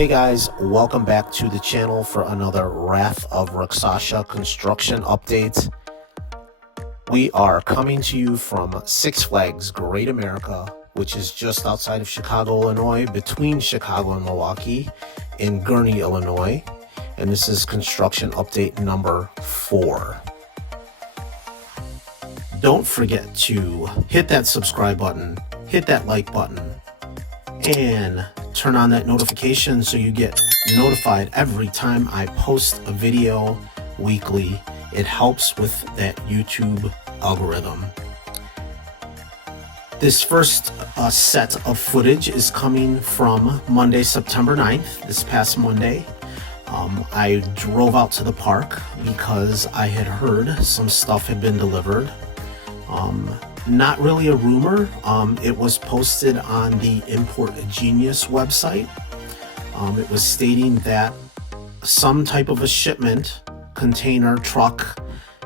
Hey guys, welcome back to the channel for another Wrath of Rakshasa construction update. We are coming to you from Six Flags Great America, which is just outside of Chicago, Illinois, between Chicago and Milwaukee in Gurnee, Illinois. And this is construction update number 4. Don't forget to hit that subscribe button, hit that like button, and turn on that notification so you get notified every time I post a video weekly. It helps with that YouTube algorithm. This first set of footage is coming from Monday, September 9th, this past Monday. I drove out to the park because I had heard some stuff had been delivered. Not really a rumor. It was posted on the Import Genius website. It was stating that some type of a shipment, container, truck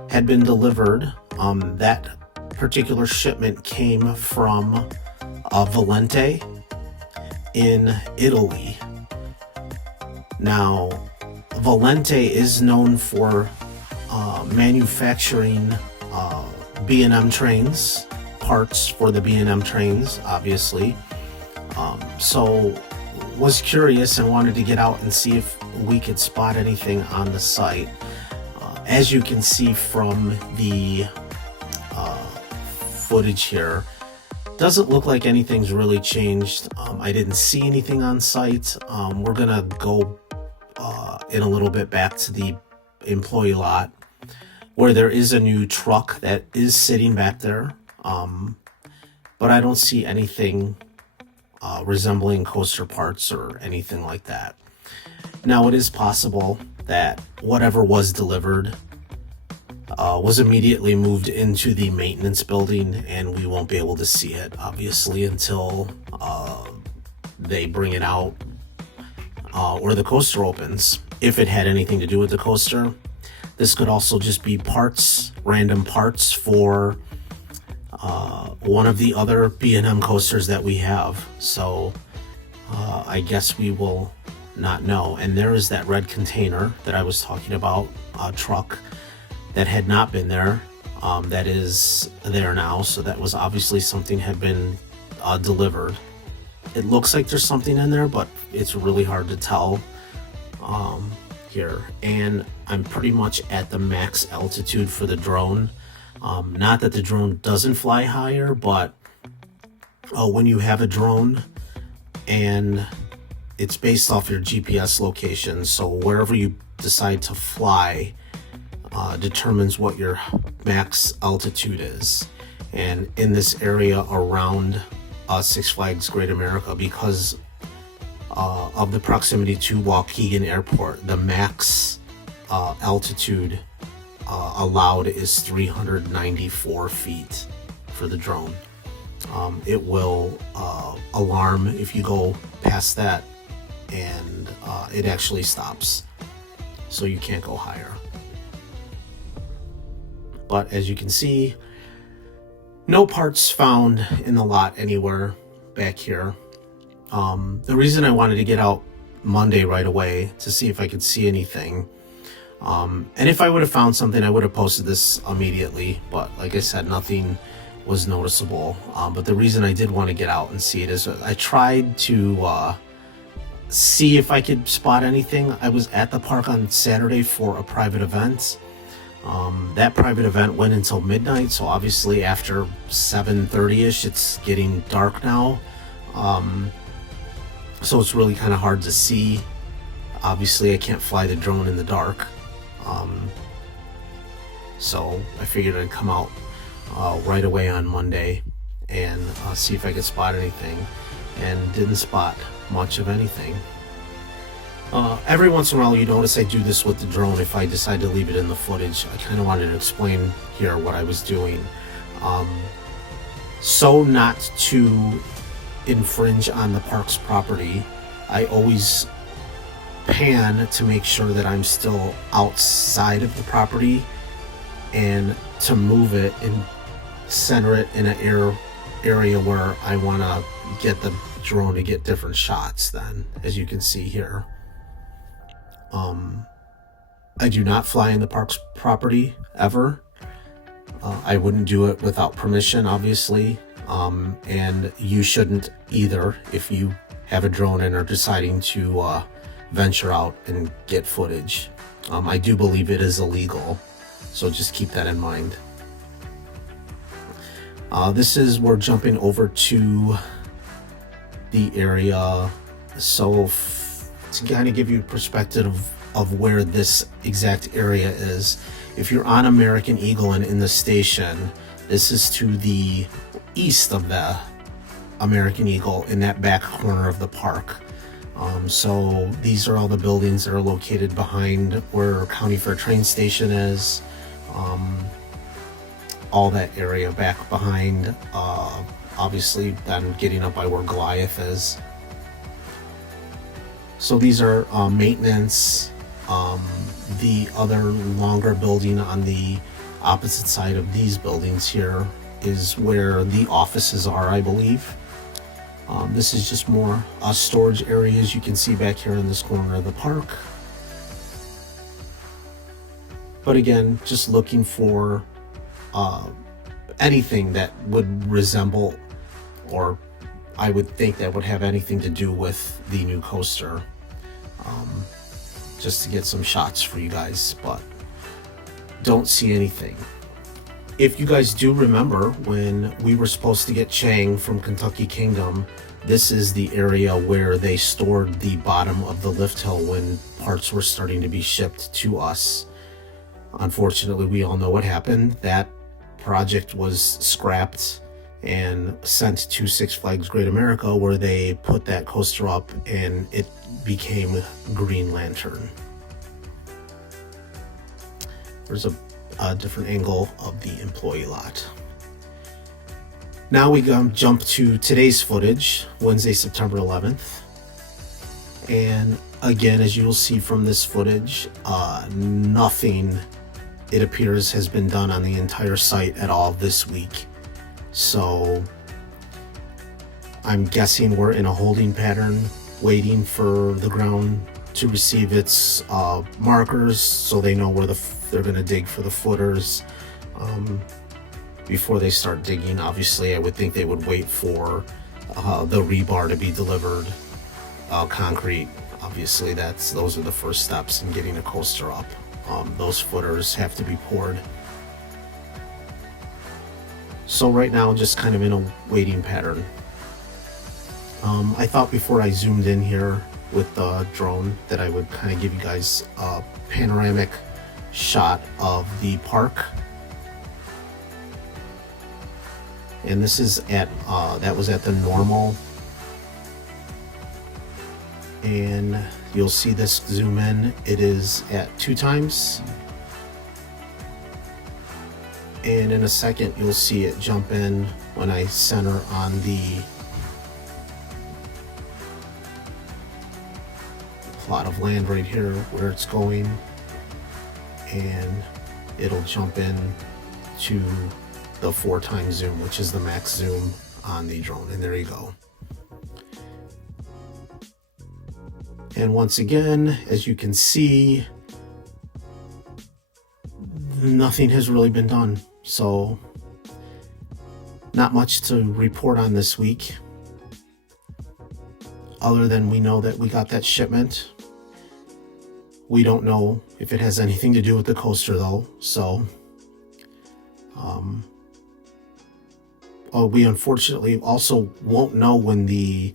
had been delivered. That particular shipment came from Valente in Italy. Now, Valente is known for manufacturing B&M trains, parts for the B&M trains, obviously. So was curious and wanted to get out and see if we could spot anything on the site. As you can see from the footage here, doesn't look like anything's really changed. I didn't see anything on site. We're gonna go in a little bit back to the employee lot, where there is a new truck that is sitting back there, but I don't see anything resembling coaster parts or anything like that. Now, it is possible that whatever was delivered was immediately moved into the maintenance building, and we won't be able to see it, obviously, until they bring it out or the coaster opens, if it had anything to do with the coaster. This could also just be parts, random parts for one of the other B&M coasters that we have. So I guess we will not know. And there is that red container that I was talking about, a truck that had not been there, that is there now. So that was obviously something had been delivered. It looks like there's something in there, but it's really hard to tell here. And I'm pretty much at the max altitude for the drone. Not that the drone doesn't fly higher, but when you have a drone and it's based off your GPS location, so wherever you decide to fly determines what your max altitude is. And in this area around Six Flags Great America, because of the proximity to Waukegan Airport, the max altitude allowed is 394 feet for the drone. It will alarm if you go past that, and it actually stops, so you can't go higher. But as you can see, no parts found in the lot anywhere back here. The reason I wanted to get out Monday right away to see if I could see anything, and if I would have found something, I would have posted this immediately, but like I said, nothing was noticeable. But the reason I did want to get out and see it is I tried to see if I could spot anything. I was at the park on Saturday for a private event. That private event went until midnight, so obviously after 7:30ish, it's getting dark now. So it's really kind of hard to see. Obviously, I can't fly the drone in the dark. So I figured I'd come out right away on Monday and see if I could spot anything, and didn't spot much of anything. Every once in a while you notice I do this with the drone. If I decide to leave it in the footage, I kind of wanted to explain here what I was doing. So not to infringe on the park's property, I always pan to make sure that I'm still outside of the property, and to move it and center it in an area where I want to get the drone to get different shots then, as you can see here. I do not fly in the park's property ever. I wouldn't do it without permission, obviously, and you shouldn't either if you have a drone and are deciding to venture out and get footage. I do believe it is illegal, so just keep that in mind. We're jumping over to the area, so to kind of give you a perspective of where this exact area is. If you're on American Eagle and in the station, this is to the east of the American Eagle in that back corner of the park. So these are all the buildings that are located behind where County Fair train station is. All that area back behind, obviously then getting up by where Goliath is. So these are maintenance. The other longer building on the opposite side of these buildings here is where the offices are, I believe. This is just more storage areas you can see back here in this corner of the park. But again, just looking for anything that would resemble, or I would think that would have anything to do with the new coaster. Just to get some shots for you guys, but don't see anything. If you guys do remember when we were supposed to get Chang from Kentucky Kingdom, this is the area where they stored the bottom of the lift hill when parts were starting to be shipped to us. Unfortunately, we all know what happened. That project was scrapped and sent to Six Flags Great America, where they put that coaster up and it became Green Lantern. There's a different angle of the employee lot. Now we jump to today's footage, Wednesday, September 11th. And again, as you will see from this footage, nothing, it appears, has been done on the entire site at all this week. So I'm guessing we're in a holding pattern, waiting for the ground to receive its markers so they know where they're going to dig for the footers before they start digging. Obviously, I would think they would wait for the rebar to be delivered, concrete. Obviously, those are the first steps in getting a coaster up. Those footers have to be poured. So right now, just kind of in a waiting pattern. I thought before I zoomed in here with the drone that I would kind of give you guys a panoramic shot of the park. And this is at, that was at the normal. And you'll see this zoom in, it is at 2 times. And in a second, you'll see it jump in when I center on the plot of land right here where it's going, and it'll jump in to the 4 times zoom, which is the max zoom on the drone. And there you go. And once again, as you can see, nothing has really been done. So not much to report on this week, other than we know that we got that shipment. We don't know if it has anything to do with the coaster though, so we unfortunately also won't know when the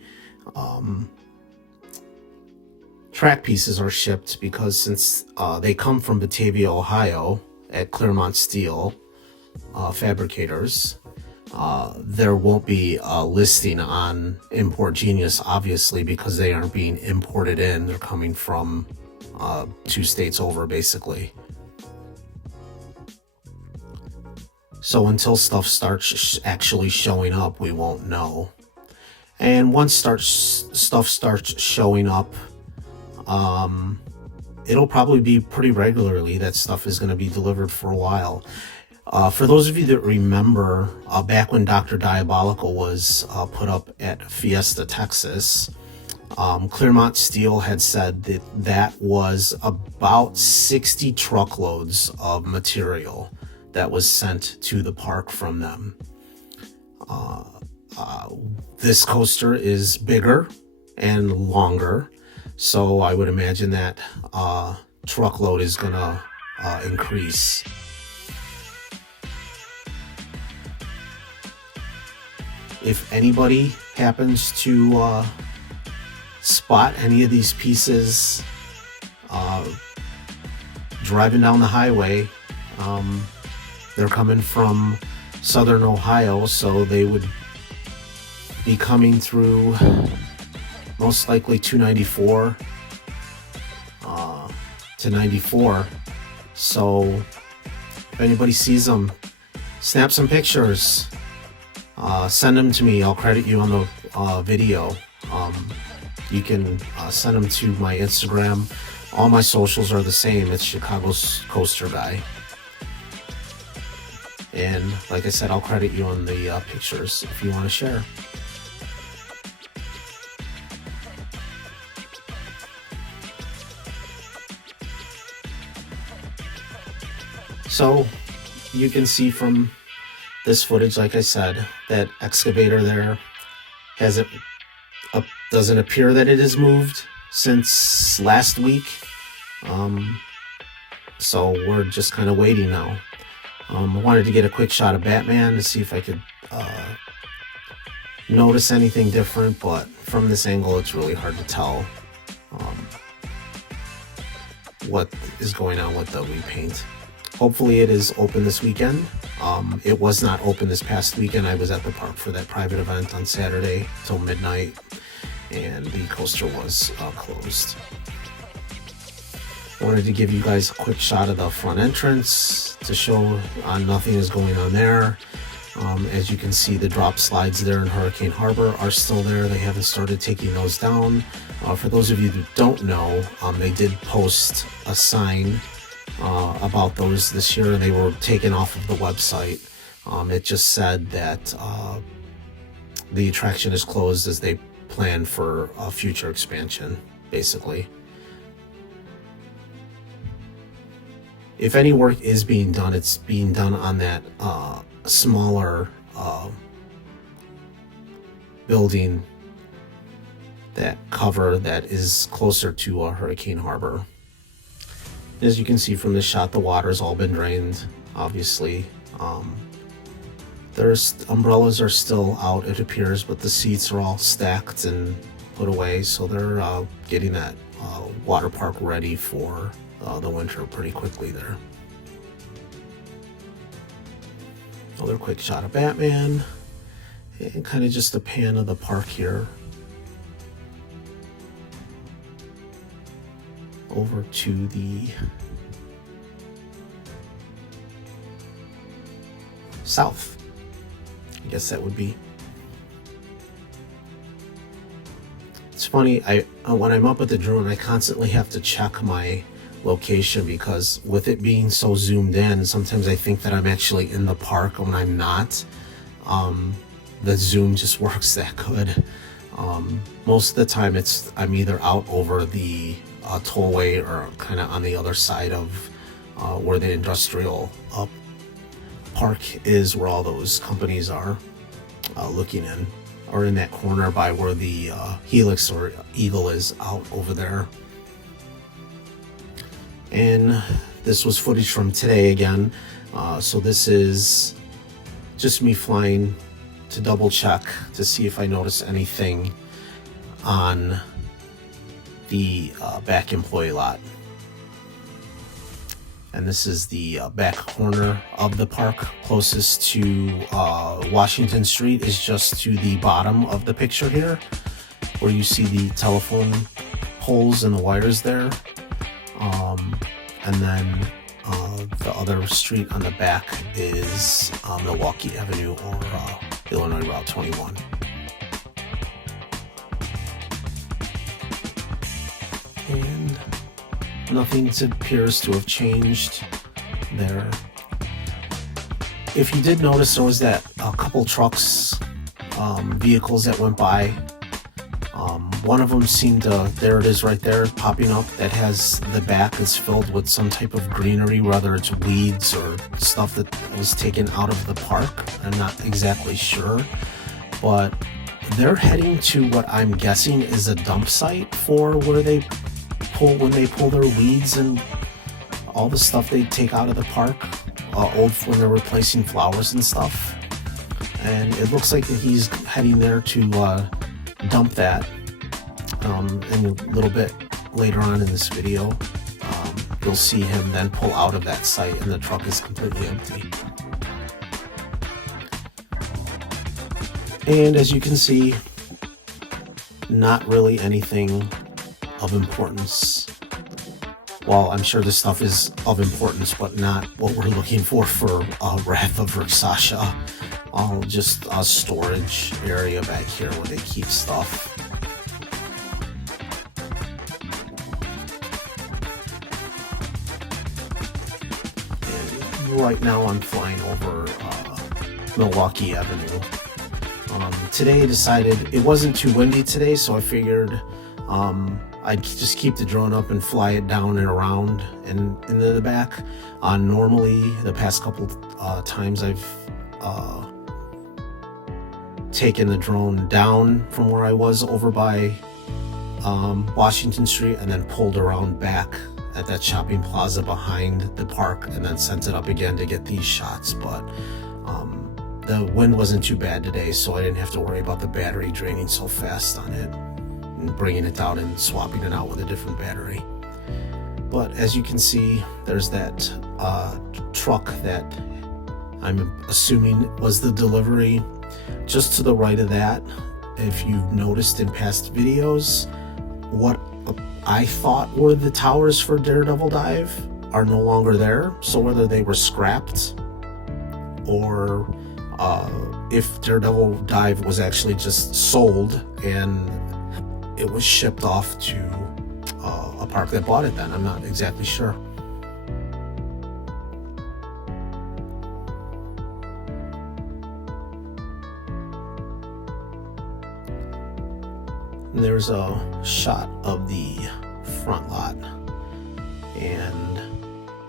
track pieces are shipped, because since they come from Batavia, Ohio at Claremont Steel Fabricators, there won't be a listing on Import Genius, obviously, because they aren't being imported in. They're coming from 2 states over, basically. So until stuff starts actually showing up, we won't know. And once stuff starts showing up, it'll probably be pretty regularly that stuff is going to be delivered for a while. For those of you that remember, back when Dr. Diabolical was put up at Fiesta, Texas, Clearmont Steel had said that that was about 60 truckloads of material that was sent to the park from them. This coaster is bigger and longer, so I would imagine that truckload is gonna increase. If anybody happens to spot any of these pieces driving down the highway, they're coming from southern Ohio, so they would be coming through most likely 294 to 94. So if anybody sees them, snap some pictures, send them to me. I'll credit you on the video. You can send them to my Instagram. All my socials are the same. It's Chicago's Coaster Guy. And like I said, I'll credit you on the pictures if you want to share. So you can see from this footage, like I said, that excavator there doesn't appear that it has moved since last week. So we're just kind of waiting now. I wanted to get a quick shot of Batman to see if I could notice anything different, but from this angle it's really hard to tell what is going on with the repaint. Hopefully it is open this weekend. It was not open this past weekend. I was at the park for that private event on Saturday till midnight, and the coaster was closed. I wanted to give you guys a quick shot of the front entrance to show nothing is going on there. As you can see, the drop slides there in Hurricane Harbor are still there. They haven't started taking those down. For those of you that don't know, they did post a sign about those this year, and they were taken off of the website. It just said that the attraction is closed as they plan for a future expansion, basically. If any work is being done, it's being done on that smaller building, that cover that is closer to Hurricane Harbor. As you can see from this shot, the water's all been drained, obviously. There's umbrellas are still out, it appears, but the seats are all stacked and put away, so they're getting that water park ready for the winter pretty quickly there. Another quick shot of Batman, and kind of just a pan of the park here. Over to the south, I guess that would be. It's funny, when I'm up with the drone, I constantly have to check my location, because with it being so zoomed in, sometimes I think that I'm actually in the park when I'm not. The zoom just works that good. Most of the time I'm either out over the tollway or kind of on the other side of where the industrial park is, where all those companies are looking in, or in that corner by where the Helix or Eagle is out over there. And this was footage from today again, so this is just me flying to double check to see if I notice anything on the back employee lot. And this is the back corner of the park, closest to Washington Street, is just to the bottom of the picture here, where you see the telephone poles and the wires there. And then the other street on the back is Milwaukee Avenue, or Illinois Route 21. And nothing appears to have changed there. if you did notice, there was that a couple trucks, vehicles that went by. One of them seemed to, there it is right there popping up, that has the back is filled with some type of greenery, whether it's weeds or stuff that was taken out of the park. I'm not exactly sure, but they're heading to what I'm guessing is a dump site for where they pull, when they pull their weeds and all the stuff they take out of the park, when they're replacing flowers and stuff. And it looks like that he's heading there to dump that. And a little bit later on in this video, you'll see him then pull out of that site and the truck is completely empty. And as you can see, not really anything of importance. Well, I'm sure this stuff is of importance, but not what we're looking for Wrath of Rakshasa. Just a storage area back here where they keep stuff. And right now I'm flying over Milwaukee Avenue. Today I decided it wasn't too windy today, so I figured I'd just keep the drone up and fly it down and around and into the back. Normally, the past couple times I've taken the drone down from where I was over by Washington Street and then pulled around back at that shopping plaza behind the park and then sent it up again to get these shots. But the wind wasn't too bad today, so I didn't have to worry about the battery draining so fast on it and bringing it down and swapping it out with a different battery. But as you can see, there's that truck that I'm assuming was the delivery. Just to the right of that, if you've noticed in past videos, what I thought were the towers for Daredevil Dive are no longer there. So whether they were scrapped or if Daredevil Dive was actually just sold and it was shipped off to a park that bought it, then I'm not exactly sure. There's a shot of the front lot, and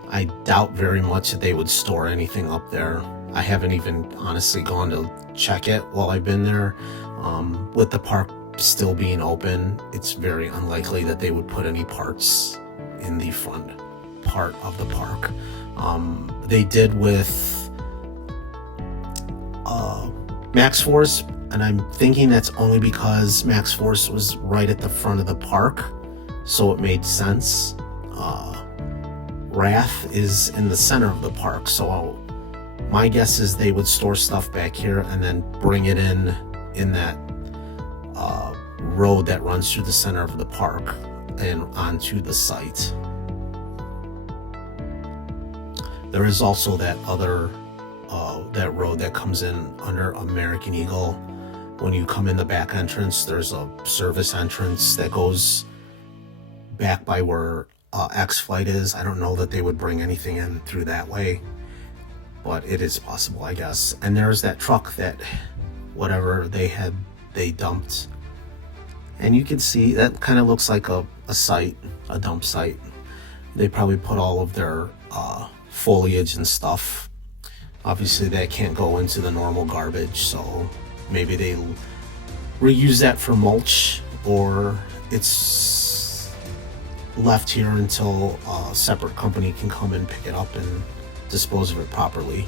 I doubt very much that they would store anything up there. I haven't even honestly gone to check it while I've been there. With the park still being open, it's very unlikely that they would put any parts in the front part of the park. They did with Max Force, and I'm thinking that's only because Max Force was right at the front of the park, so it made sense. Wrath is in the center of the park, so my guess is they would store stuff back here and then bring it in that road that runs through the center of the park and onto the site. There is also that other that road that comes in under American Eagle. When you come in the back entrance, there's a service entrance that goes back by where X-Flight is. I don't know that they would bring anything in through that way, but it is possible, I guess. And there's that truck that whatever they dumped. And you can see that kind of looks like a site, a dump site. They probably put all of their foliage and stuff. Obviously that can't go into the normal garbage, so maybe they reuse that for mulch, or it's left here until a separate company can come and pick it up and dispose of it properly.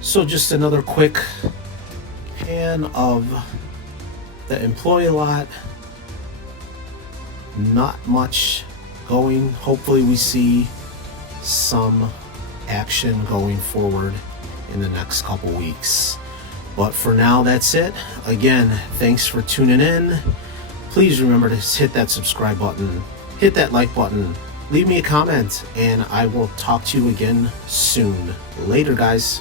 So just another quick pan of the employee lot. Not much going. Hopefully we see some action going forward in the next couple weeks. But for now, that's it. Again, thanks for tuning in. Please remember to hit that subscribe button, hit that like button, leave me a comment, and I will talk to you again soon. Later, guys.